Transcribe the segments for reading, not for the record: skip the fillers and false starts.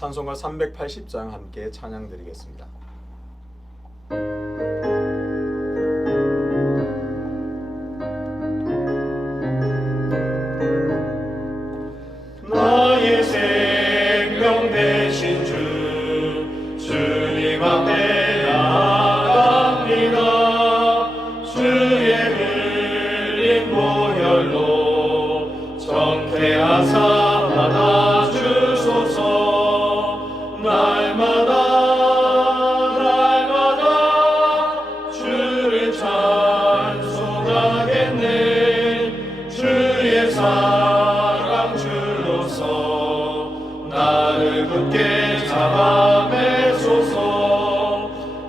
찬송가 380장 함께 찬양 드리겠습니다. 나의 생명 되신 주, 주님 앞에 나아갑니다. 주의 흘린 보혈로 정케하사 받아주소서. 날마다 주를 찬송하겠네. 주의 사랑 줄로서 나를 굳게 잡아매소서.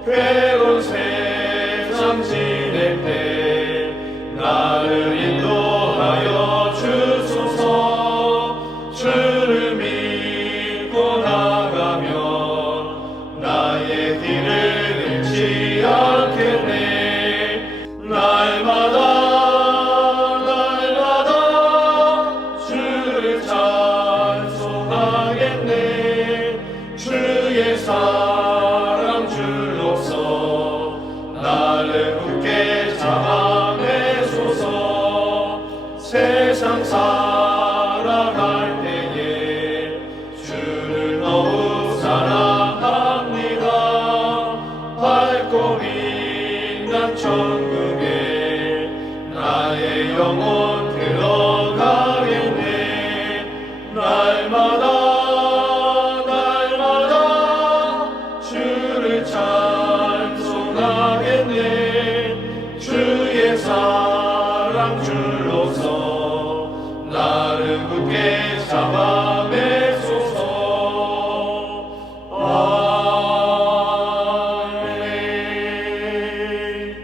괴로운 세상 지낼 때 나를 인도하여 주소서. 주를 믿고 나가면 나의 길을 잃지 않겠네. 날마다 주를 찬송하겠네. 주의 사랑 줄로서 나를 굳게 잡아매소서. 세상 살아갈 때에 주를 더욱 사랑합니다. 밝고 빛난 천국에 나의 영혼 들어가겠네. 날마다 주를 찬송하겠네. 주의 사랑 줄로서 나를 굳게 잡아매소서. 아멘.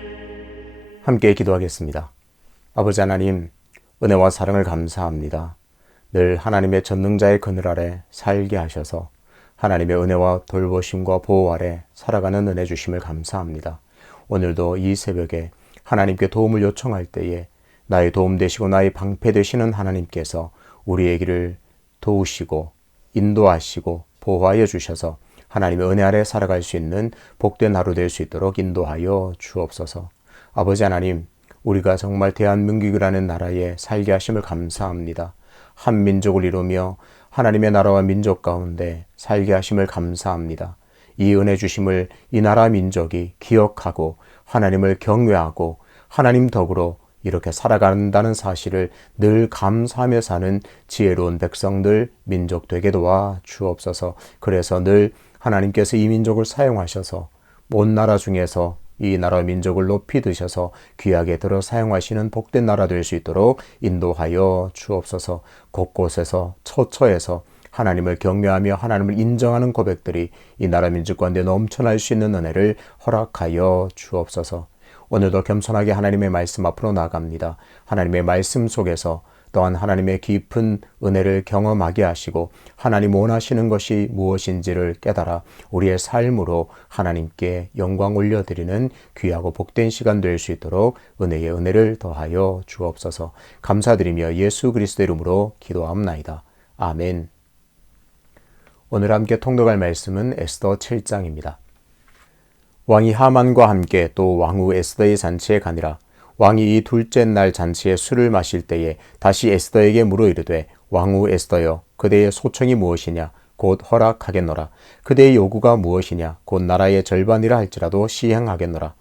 함께 기도하겠습니다. 아버지 하나님, 은혜와 사랑을 감사합니다. 늘 하나님의 전능자의 그늘 아래 살게 하셔서 하나님의 은혜와 돌보심과 보호 아래 살아가는 은혜 주심을 감사합니다. 오늘도 이 새벽에 하나님께 도움을 요청할 때에 나의 도움 되시고 나의 방패 되시는 하나님께서 우리의 길을 도우시고 인도하시고 보호하여 주셔서 하나님의 은혜 아래 살아갈 수 있는 복된 하루 될 수 있도록 인도하여 주옵소서. 아버지 하나님, 우리가 정말 대한민국이라는 나라에 살게 하심을 감사합니다. 한 민족을 이루며 하나님의 나라와 민족 가운데 살게 하심을 감사합니다. 이 은혜 주심을 이 나라 민족이 기억하고 하나님을 경외하고 하나님 덕으로 이렇게 살아간다는 사실을 늘 감사하며 사는 지혜로운 백성들, 민족 되게 도와 주옵소서. 그래서 늘 하나님께서 이 민족을 사용하셔서 온 나라 중에서 이 나라 민족을 높이 드셔서 귀하게 들어 사용하시는 복된 나라 될 수 있도록 인도하여 주옵소서. 곳곳에서 처처에서 하나님을 경외하며 하나님을 인정하는 고백들이 이 나라 민족 가운데 넘쳐날 수 있는 은혜를 허락하여 주옵소서. 오늘도 겸손하게 하나님의 말씀 앞으로 나아갑니다. 하나님의 말씀 속에서 또한 하나님의 깊은 은혜를 경험하게 하시고 하나님 원하시는 것이 무엇인지를 깨달아 우리의 삶으로 하나님께 영광 올려드리는 귀하고 복된 시간 될 수 있도록 은혜의 은혜를 더하여 주옵소서. 감사드리며 예수 그리스도 이름으로 기도하옵나이다. 아멘. 오늘 함께 통독할 말씀은 에스더 7장입니다. 왕이 하만과 함께 또 왕후 에스더의 잔치에 가니라. 왕이 이 둘째 날 잔치에 술을 마실 때에 다시 에스더에게 물어 이르되, 왕후 에스더여, 그대의 소청이 무엇이냐? 곧 허락하겠노라. 그대의 요구가 무엇이냐? 곧 나라의 절반이라 할지라도 시행하겠노라.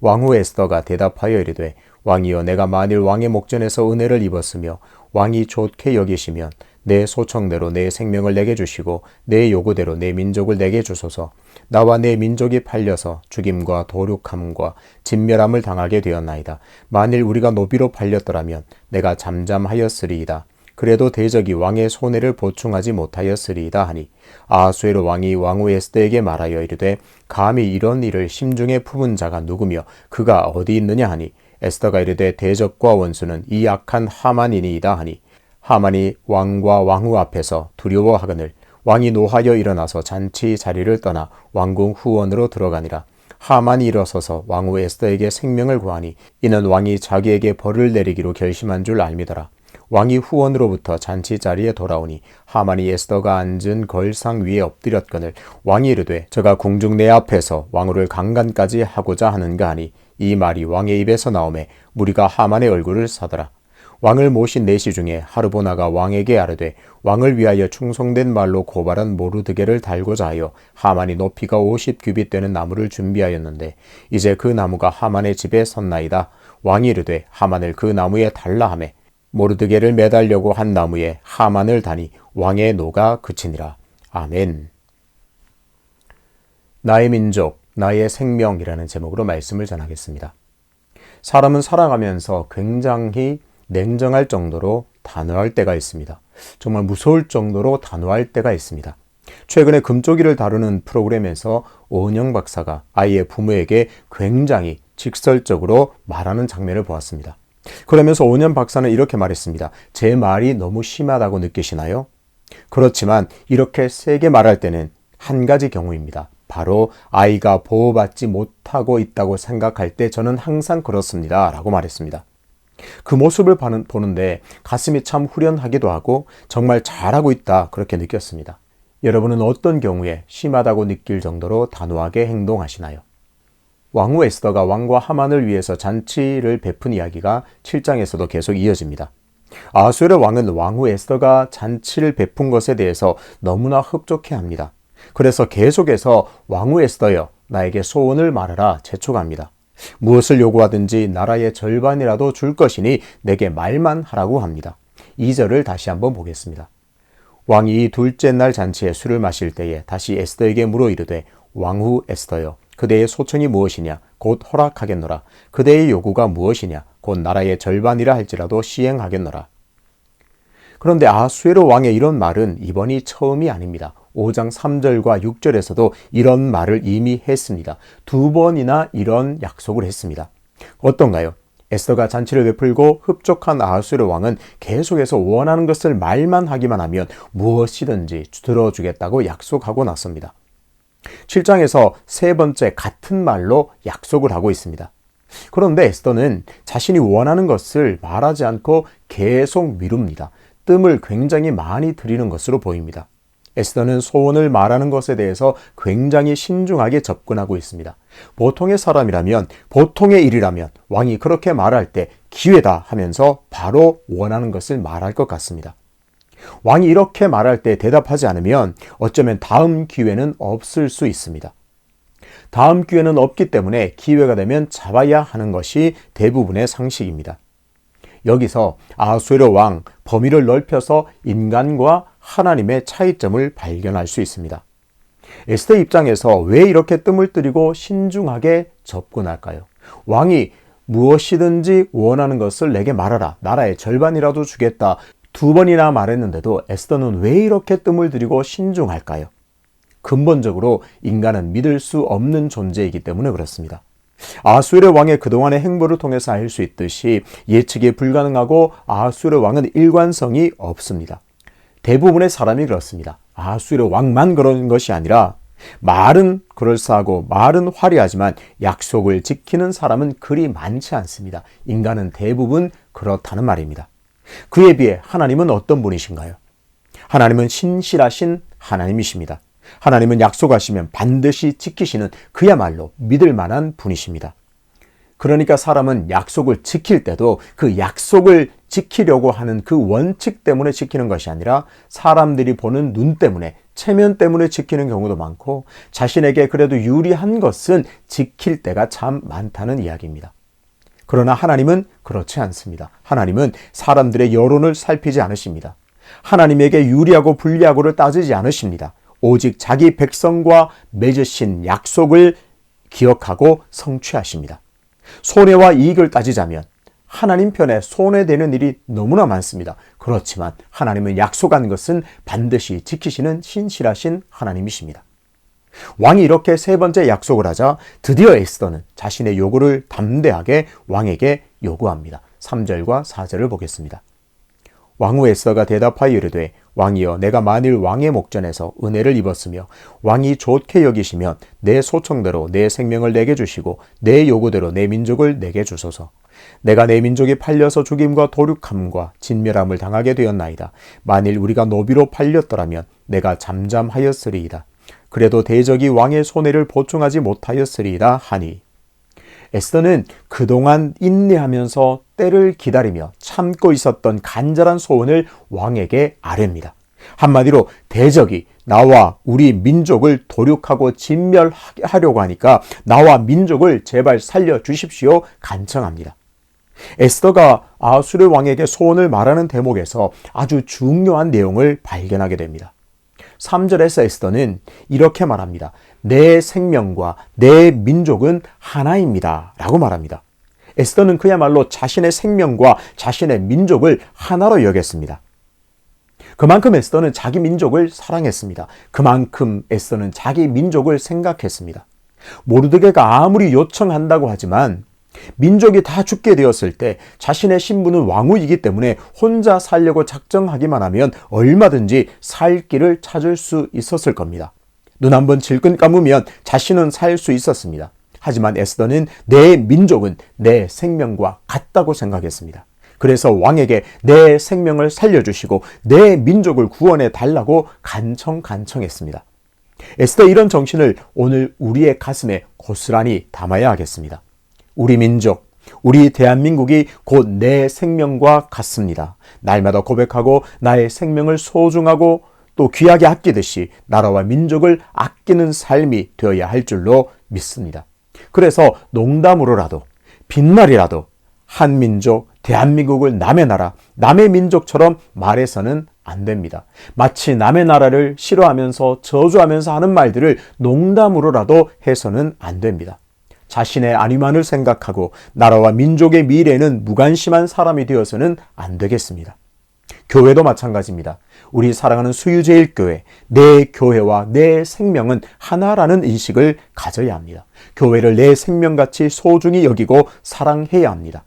왕후 에스더가 대답하여 이르되, 왕이여, 내가 만일 왕의 목전에서 은혜를 입었으며 왕이 좋게 여기시면 내 소청대로 내 생명을 내게 주시고 내 요구대로 내 민족을 내게 주소서. 나와 내 민족이 팔려서 죽임과 도륙함과 진멸함을 당하게 되었나이다. 만일 우리가 노비로 팔렸더라면 내가 잠잠하였으리이다. 그래도 대적이 왕의 손해를 보충하지 못하였으리이다 하니, 아하수에로 왕이 왕후 에스더에게 말하여 이르되, 감히 이런 일을 심중에 품은 자가 누구며 그가 어디 있느냐 하니, 에스더가 이르되, 대적과 원수는 이 악한 하만이니이다 하니, 하만이 왕과 왕후 앞에서 두려워하거늘 왕이 노하여 일어나서 잔치 자리를 떠나 왕궁 후원으로 들어가니라. 하만이 일어서서 왕후 에스더에게 생명을 구하니 이는 왕이 자기에게 벌을 내리기로 결심한 줄 알미더라. 왕이 후원으로부터 잔치 자리에 돌아오니 하만이 에스더가 앉은 걸상 위에 엎드렸거늘 왕이 이르되 저가 궁중 내 앞에서 왕후를 강간까지 하고자 하는가 하니 이 말이 왕의 입에서 나오매 무리가 하만의 얼굴을 사더라. 왕을 모신 내시 중에 하르보나가 왕에게 아뢰되 왕을 위하여 충성된 말로 고발한 모르드게를 달고자 하여 하만이 높이가 50규빗 되는 나무를 준비하였는데 이제 그 나무가 하만의 집에 섰나이다. 왕이 이르되 하만을 그 나무에 달라 하매 모르드게를 매달려고 한 나무에 하만을 다니 왕의 노가 그치니라. 아멘. 나의 민족, 나의 생명이라는 제목으로 말씀을 전하겠습니다. 사람은 살아가면서 굉장히 냉정할 정도로 단호할 때가 있습니다. 정말 무서울 정도로 단호할 때가 있습니다. 최근에 금쪽이를 다루는 프로그램에서 오은영 박사가 아이의 부모에게 굉장히 직설적으로 말하는 장면을 보았습니다. 그러면서 오은영 박사는 이렇게 말했습니다. 제 말이 너무 심하다고 느끼시나요? 그렇지만 이렇게 세게 말할 때는 한 가지 경우입니다. 바로 아이가 보호받지 못하고 있다고 생각할 때 저는 항상 그렇습니다. 라고 말했습니다. 그 모습을 보는데 가슴이 참 후련하기도 하고 정말 잘하고 있다 그렇게 느꼈습니다. 여러분은 어떤 경우에 심하다고 느낄 정도로 단호하게 행동하시나요? 왕후 에스더가 왕과 하만을 위해서 잔치를 베푼 이야기가 7장에서도 계속 이어집니다. 아수르 왕은 왕후 에스더가 잔치를 베푼 것에 대해서 너무나 흡족해합니다. 그래서 계속해서 왕후 에스더여 나에게 소원을 말하라 재촉합니다. 무엇을 요구하든지 나라의 절반이라도 줄 것이니 내게 말만 하라고 합니다. 2절을 다시 한번 보겠습니다. 왕이 둘째 날 잔치에 술을 마실 때에 다시 에스더에게 물어 이르되 왕후 에스더여 그대의 소청이 무엇이냐 곧 허락하겠노라. 그대의 요구가 무엇이냐 곧 나라의 절반이라 할지라도 시행하겠노라. 그런데 아수에로 왕의 이런 말은 이번이 처음이 아닙니다. 5장 3절과 6절에서도 이런 말을 이미 했습니다. 2번이나 이런 약속을 했습니다. 어떤가요? 에스더가 잔치를 베풀고 흡족한 아하수에로 왕은 계속해서 원하는 것을 말만 하기만 하면 무엇이든지 들어주겠다고 약속하고 났습니다. 7장에서 세 번째 같은 말로 약속을 하고 있습니다. 그런데 에스더는 자신이 원하는 것을 말하지 않고 계속 미룹니다. 뜸을 굉장히 많이 들이는 것으로 보입니다. 에스더는 소원을 말하는 것에 대해서 굉장히 신중하게 접근하고 있습니다. 보통의 사람이라면, 보통의 일이라면 왕이 그렇게 말할 때 기회다 하면서 바로 원하는 것을 말할 것 같습니다. 왕이 이렇게 말할 때 대답하지 않으면 어쩌면 다음 기회는 없을 수 있습니다. 다음 기회는 없기 때문에 기회가 되면 잡아야 하는 것이 대부분의 상식입니다. 여기서 아하수에로 왕 범위를 넓혀서 인간과 하나님의 차이점을 발견할 수 있습니다. 에스더 입장에서 왜 이렇게 뜸을 들이고 신중하게 접근할까요? 왕이 무엇이든지 원하는 것을 내게 말하라. 나라의 절반이라도 주겠다. 2번이나 말했는데도 에스더는 왜 이렇게 뜸을 들이고 신중할까요? 근본적으로 인간은 믿을 수 없는 존재이기 때문에 그렇습니다. 아하수에르 왕의 그동안의 행보를 통해서 알 수 있듯이 예측이 불가능하고 아하수에르 왕은 일관성이 없습니다. 대부분의 사람이 그렇습니다. 아하수에르 왕만 그런 것이 아니라 말은 그럴싸하고 말은 화려하지만 약속을 지키는 사람은 그리 많지 않습니다. 인간은 대부분 그렇다는 말입니다. 그에 비해 하나님은 어떤 분이신가요? 하나님은 신실하신 하나님이십니다. 하나님은 약속하시면 반드시 지키시는 그야말로 믿을 만한 분이십니다. 그러니까 사람은 약속을 지킬 때도 그 약속을 지키려고 하는 그 원칙 때문에 지키는 것이 아니라 사람들이 보는 눈 때문에, 체면 때문에 지키는 경우도 많고 자신에게 그래도 유리한 것은 지킬 때가 참 많다는 이야기입니다. 그러나 하나님은 그렇지 않습니다. 하나님은 사람들의 여론을 살피지 않으십니다. 하나님에게 유리하고 불리하고를 따지지 않으십니다. 오직 자기 백성과 맺으신 약속을 기억하고 성취하십니다. 손해와 이익을 따지자면 하나님 편에 손해되는 일이 너무나 많습니다. 그렇지만 하나님은 약속한 것은 반드시 지키시는 신실하신 하나님이십니다. 왕이 이렇게 세 번째 약속을 하자 드디어 에스더는 자신의 요구를 담대하게 왕에게 요구합니다. 3절과 4절을 보겠습니다. 왕후 에스더가 대답하여 이르되 왕이여 내가 만일 왕의 목전에서 은혜를 입었으며 왕이 좋게 여기시면 내 소청대로 내 생명을 내게 주시고 내 요구대로 내 민족을 내게 주소서. 내가 내 민족이 팔려서 죽임과 도륙함과 진멸함을 당하게 되었나이다. 만일 우리가 노비로 팔렸더라면 내가 잠잠하였으리이다. 그래도 대적이 왕의 손해를 보충하지 못하였으리이다 하니. 에스더는 그동안 인내하면서 때를 기다리며 참고 있었던 간절한 소원을 왕에게 아뢰입니다. 한마디로 대적이 나와 우리 민족을 도륙하고 진멸하려고 하니까 나와 민족을 제발 살려주십시오 간청합니다. 에스더가 아수르 왕에게 소원을 말하는 대목에서 아주 중요한 내용을 발견하게 됩니다. 3절에서 에스더는 이렇게 말합니다. 내 생명과 내 민족은 하나입니다 라고 말합니다. 에스더는 그야말로 자신의 생명과 자신의 민족을 하나로 여겼습니다. 그만큼 에스더는 자기 민족을 사랑했습니다. 그만큼 에스더는 자기 민족을 생각했습니다. 모르드게가 아무리 요청한다고 하지만 민족이 다 죽게 되었을 때 자신의 신분은 왕후이기 때문에 혼자 살려고 작정하기만 하면 얼마든지 살 길을 찾을 수 있었을 겁니다. 눈 한번 질끈 감으면 자신은 살 수 있었습니다. 하지만 에스더는 내 민족은 내 생명과 같다고 생각했습니다. 그래서 왕에게 내 생명을 살려주시고 내 민족을 구원해 달라고 간청했습니다. 에스더 이런 정신을 오늘 우리의 가슴에 고스란히 담아야 하겠습니다. 우리 민족, 우리 대한민국이 곧 내 생명과 같습니다. 날마다 고백하고 나의 생명을 소중하고 또 귀하게 아끼듯이 나라와 민족을 아끼는 삶이 되어야 할 줄로 믿습니다. 그래서 농담으로라도 빈말이라도 한민족, 대한민국을 남의 나라, 남의 민족처럼 말해서는 안 됩니다. 마치 남의 나라를 싫어하면서 저주하면서 하는 말들을 농담으로라도 해서는 안 됩니다. 자신의 안위만을 생각하고 나라와 민족의 미래에는 무관심한 사람이 되어서는 안 되겠습니다. 교회도 마찬가지입니다. 우리 사랑하는 수유제일교회, 내 교회와 내 생명은 하나라는 인식을 가져야 합니다. 교회를 내 생명같이 소중히 여기고 사랑해야 합니다.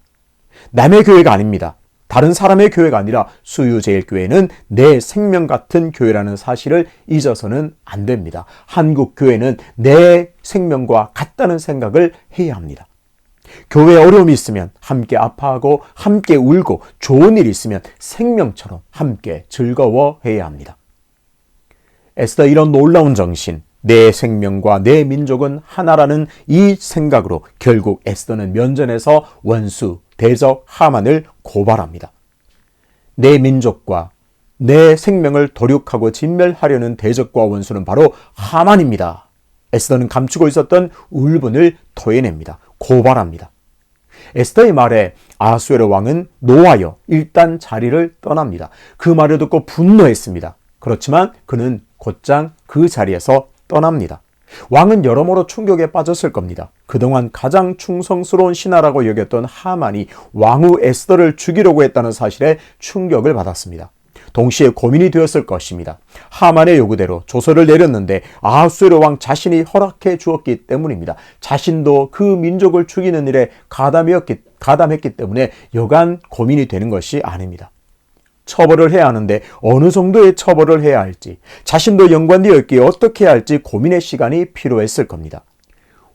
남의 교회가 아닙니다. 다른 사람의 교회가 아니라 수유제일교회는 내 생명 같은 교회라는 사실을 잊어서는 안 됩니다. 한국 교회는 내 생명과 같다는 생각을 해야 합니다. 교회에 어려움이 있으면 함께 아파하고 함께 울고 좋은 일이 있으면 생명처럼 함께 즐거워해야 합니다. 에스더 이런 놀라운 정신, 내 생명과 내 민족은 하나라는 이 생각으로 결국 에스더는 면전에서 원수, 대적 하만을 고발합니다. 내 민족과 내 생명을 도륙하고 진멸하려는 대적과 원수는 바로 하만입니다. 에스더는 감추고 있었던 울분을 토해냅니다. 고발합니다. 에스더의 말에 아수에르 왕은 노하여 일단 자리를 떠납니다. 그 말을 듣고 분노했습니다. 그렇지만 그는 곧장 그 자리에서 떠납니다. 왕은 여러모로 충격에 빠졌을 겁니다. 그동안 가장 충성스러운 신하라고 여겼던 하만이 왕후 에스더를 죽이려고 했다는 사실에 충격을 받았습니다. 동시에 고민이 되었을 것입니다. 하만의 요구대로 조서를 내렸는데 아하수에르 왕 자신이 허락해 주었기 때문입니다. 자신도 그 민족을 죽이는 일에 가담했기 때문에 여간 고민이 되는 것이 아닙니다. 처벌을 해야 하는데 어느 정도의 처벌을 해야 할지, 자신도 연관되어 있기에 어떻게 해야 할지 고민의 시간이 필요했을 겁니다.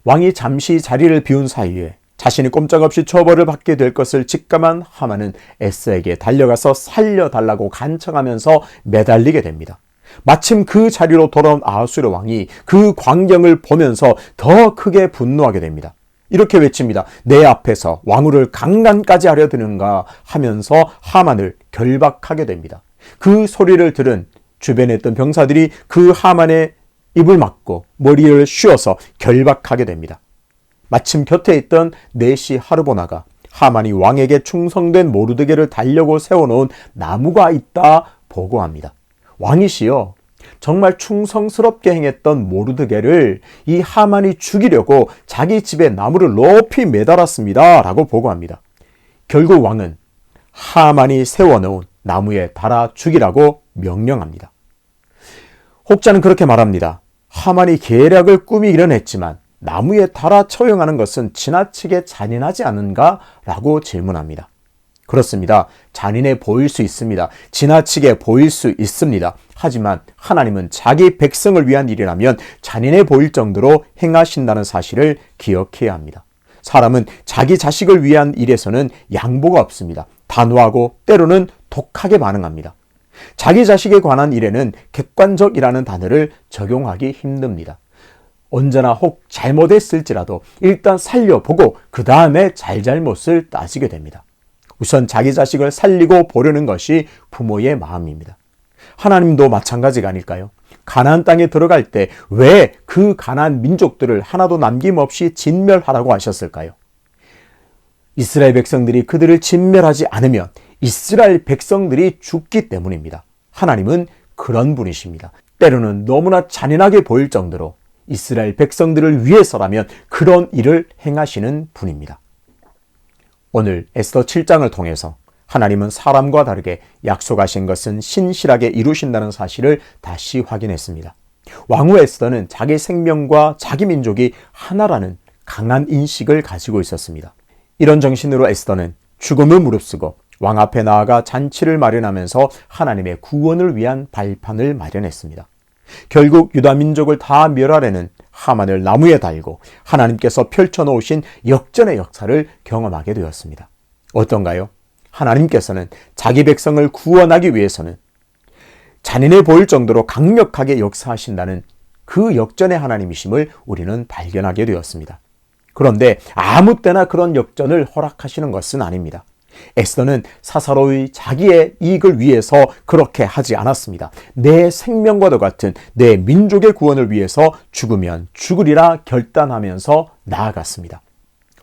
왕이 잠시 자리를 비운 사이에 자신이 꼼짝없이 처벌을 받게 될 것을 직감한 하만은 에스더에게 달려가서 살려달라고 간청하면서 매달리게 됩니다. 마침 그 자리로 돌아온 아하수에르 왕이 그 광경을 보면서 더 크게 분노하게 됩니다. 이렇게 외칩니다. 내 앞에서 왕후를 강간까지 하려 드는가 하면서 하만을 결박하게 됩니다. 그 소리를 들은 주변에 있던 병사들이 그 하만의 입을 막고 머리를 씌워서 결박하게 됩니다. 마침 곁에 있던 네시 하르보나가 하만이 왕에게 충성된 모르드게를 달려고 세워놓은 나무가 있다 보고합니다. 왕이시여, 정말 충성스럽게 행했던 모르드게를 이 하만이 죽이려고 자기 집에 나무를 높이 매달았습니다 라고 보고합니다. 결국 왕은 하만이 세워놓은 나무에 달아 죽이라고 명령합니다. 혹자는 그렇게 말합니다. 하만이 계략을 꾸미기는 했지만 나무에 달아 처형하는 것은 지나치게 잔인하지 않은가? 라고 질문합니다. 그렇습니다. 잔인해 보일 수 있습니다. 지나치게 보일 수 있습니다. 하지만 하나님은 자기 백성을 위한 일이라면 잔인해 보일 정도로 행하신다는 사실을 기억해야 합니다. 사람은 자기 자식을 위한 일에서는 양보가 없습니다. 단호하고 때로는 독하게 반응합니다. 자기 자식에 관한 일에는 객관적이라는 단어를 적용하기 힘듭니다. 언제나 혹 잘못했을지라도 일단 살려보고 그 다음에 잘잘못을 따지게 됩니다. 우선 자기 자식을 살리고 보려는 것이 부모의 마음입니다. 하나님도 마찬가지가 아닐까요? 가나안 땅에 들어갈 때 왜 그 가나안 민족들을 하나도 남김없이 진멸하라고 하셨을까요? 이스라엘 백성들이 그들을 진멸하지 않으면 이스라엘 백성들이 죽기 때문입니다. 하나님은 그런 분이십니다. 때로는 너무나 잔인하게 보일 정도로 이스라엘 백성들을 위해서라면 그런 일을 행하시는 분입니다. 오늘 에스더 7장을 통해서 하나님은 사람과 다르게 약속하신 것은 신실하게 이루신다는 사실을 다시 확인했습니다. 왕후 에스더는 자기 생명과 자기 민족이 하나라는 강한 인식을 가지고 있었습니다. 이런 정신으로 에스더는 죽음을 무릅쓰고 왕 앞에 나아가 잔치를 마련하면서 하나님의 구원을 위한 발판을 마련했습니다. 결국 유다 민족을 다 멸하려는 하만을 나무에 달고 하나님께서 펼쳐놓으신 역전의 역사를 경험하게 되었습니다. 어떤가요? 하나님께서는 자기 백성을 구원하기 위해서는 잔인해 보일 정도로 강력하게 역사하신다는 그 역전의 하나님이심을 우리는 발견하게 되었습니다. 그런데 아무 때나 그런 역전을 허락하시는 것은 아닙니다. 에스더는 사사로이 자기의 이익을 위해서 그렇게 하지 않았습니다. 내 생명과도 같은 내 민족의 구원을 위해서 죽으면 죽으리라 결단하면서 나아갔습니다.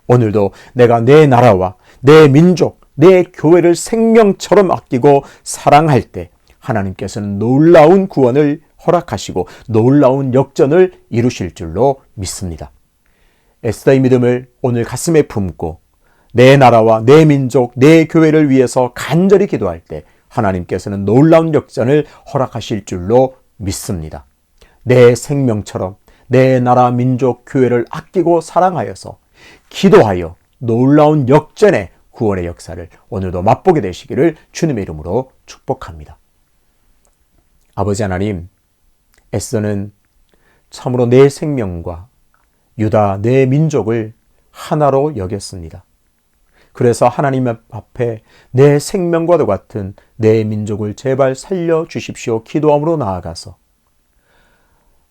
오늘도 내가 내 나라와 내 민족, 내 교회를 생명처럼 아끼고 사랑할 때 하나님께서는 놀라운 구원을 허락하시고 놀라운 역전을 이루실 줄로 믿습니다. 에스더의 믿음을 오늘 가슴에 품고 내 나라와 내 민족, 내 교회를 위해서 간절히 기도할 때 하나님께서는 놀라운 역전을 허락하실 줄로 믿습니다. 내 생명처럼 내 나라, 민족, 교회를 아끼고 사랑하여서 기도하여 놀라운 역전의 구원의 역사를 오늘도 맛보게 되시기를 주님의 이름으로 축복합니다. 아버지 하나님, 에스더는 참으로 내 생명과 유다, 내 민족을 하나로 여겼습니다. 그래서 하나님 앞에 내 생명과도 같은 내 민족을 제발 살려주십시오 기도함으로 나아가서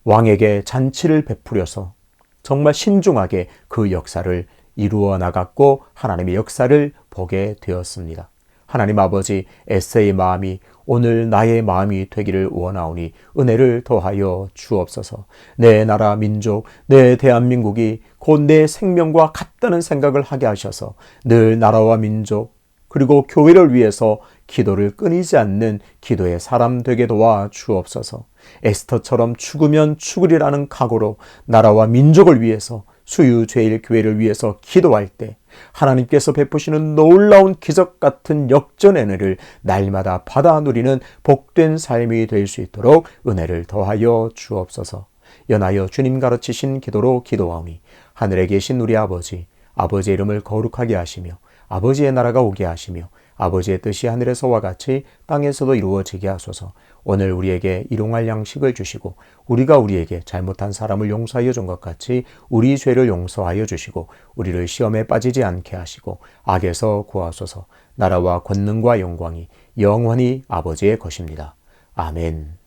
왕에게 잔치를 베풀어서 정말 신중하게 그 역사를 이루어 나갔고 하나님의 역사를 보게 되었습니다. 하나님 아버지, 에스더의 마음이 오늘 나의 마음이 되기를 원하오니 은혜를 더하여 주옵소서. 내 나라 민족, 내 대한민국이 곧 내 생명과 같다는 생각을 하게 하셔서 늘 나라와 민족 그리고 교회를 위해서 기도를 끊이지 않는 기도의 사람 되게 도와 주옵소서. 에스더처럼 죽으면 죽으리라는 각오로 나라와 민족을 위해서 수유죄일 교회를 위해서 기도할 때 하나님께서 베푸시는 놀라운 기적 같은 역전의 은혜를 날마다 받아 누리는 복된 삶이 될 수 있도록 은혜를 더하여 주옵소서. 연하여 주님 가르치신 기도로 기도하오니 하늘에 계신 우리 아버지, 아버지의 이름을 거룩하게 하시며 아버지의 나라가 오게 하시며 아버지의 뜻이 하늘에서와 같이 땅에서도 이루어지게 하소서. 오늘 우리에게 일용할 양식을 주시고 우리가 우리에게 잘못한 사람을 용서하여 준 것 같이 우리 죄를 용서하여 주시고 우리를 시험에 빠지지 않게 하시고 악에서 구하소서. 나라와 권능과 영광이 영원히 아버지의 것입니다. 아멘.